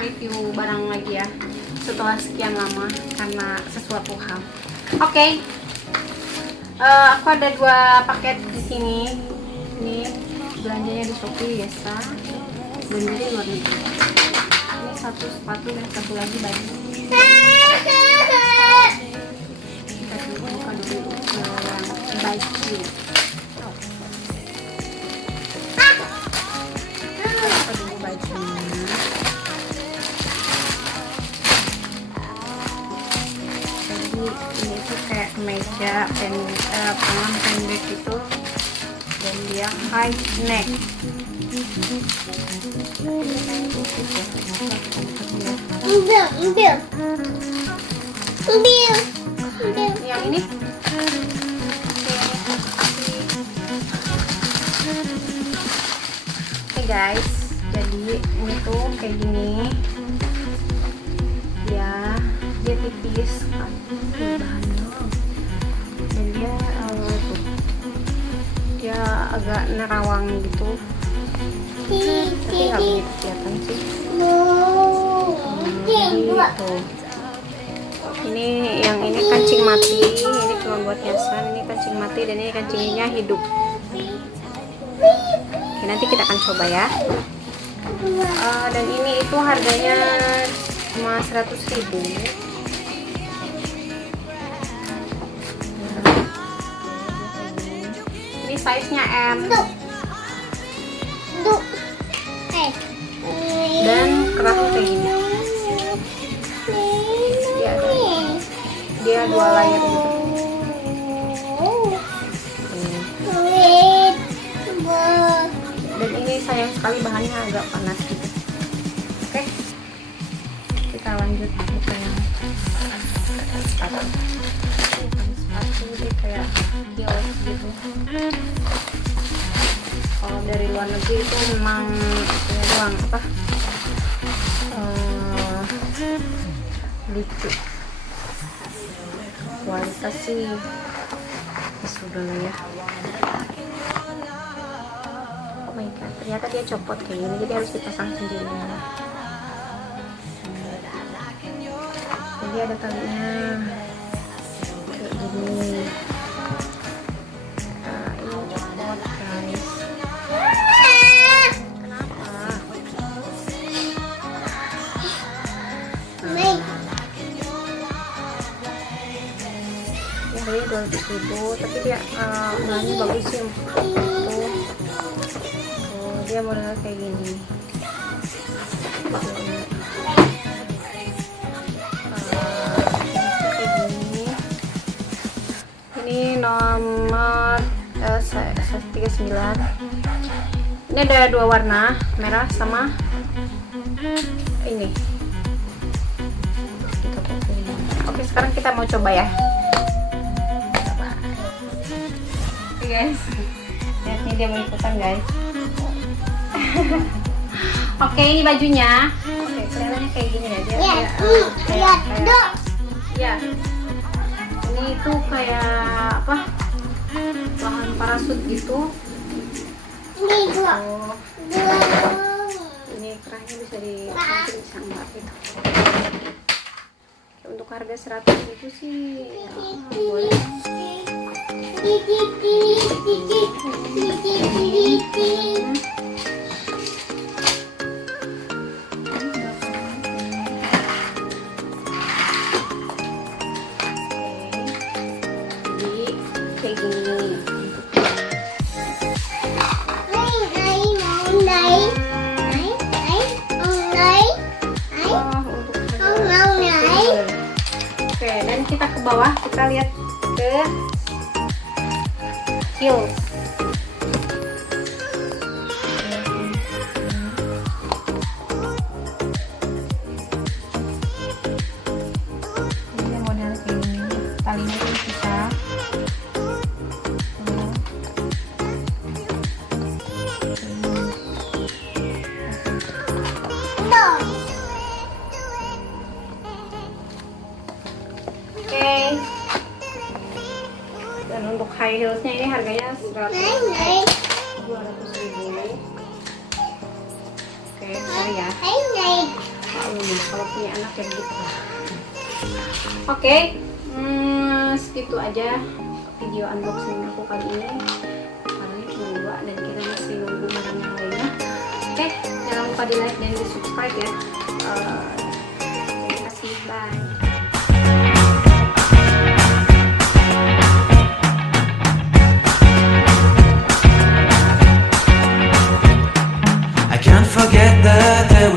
review barang lagi ya setelah sekian lama karena sesuatu hal. Oke. Aku ada 2 paket di sini. Ini belanjanya di Shopee biasa. Belanja di luar negeri. Ini 1 sepatu dan 1 lagi baju. Kita buka dulu yang baju. Buka dulu bajunya. Jadi ini tuh kayak kemeja tangan pendek itu, dan dia high neck. Yang ini oke guys, jadi ini tuh kayak gini ya, dia tipis bahannya, dan dia dia agak nerawang gitu, tapi nggak begitu kelihatan sih. Gitu. Ini yang ini kancing mati, ini cuma buat hiasan. Ini kancing mati dan ini kancingnya hidup. Oke, nanti kita akan coba ya. Dan ini itu harganya cuma 100.000. Ini size-nya M. Dan kerah kayak gini. Dia 2 layer gitu. Dan ini sayang sekali bahannya agak panas gitu. Oke, kita lanjut buka yang sepatu. Sepatu dia kayak heels gitu. Kalau dari luar negeri itu memang ini doang apa? Lucu. Kualitas sih sudah lah ya. Oh my god, ternyata dia copot kayak gini, jadi harus dipasang sendiri. Jadi ada talinya kayak gini. Ini copot guys. Harganya 200.000, tapi dia bahannya bagus sih. Tuh, dia modelnya kayak gini. Ini nomor 39. Ini ada 2 warna, merah sama ini. Oke, sekarang kita mau coba ya. Guys, lihat nih dia mau ikutan guys. Oke, ini bajunya. Oke, kelihatannya kayak gini ya. Dia ya. Ini tuh kayak apa? Bahan parasut gitu. Oh. Ini kerahnya bisa bisa enggak gitu. Untuk harga 100.000 sih boleh. Kayak gini. Oke, dan kita ke bawah, kita lihat ke heels. Ini model kayak gini, talinya itu bisa. Oke. Dan untuk high heelsnya ini harganya 200.000. Oke, sorry ya. Ayun, kalau punya anak ya begitu. Oke, segitu aja video unboxing aku kali ini. Paling cuma 2 dan kita masih nunggu barang yang lainnya. Oke, jangan lupa di like dan di subscribe ya. Terima kasih, bye. I can't forget that there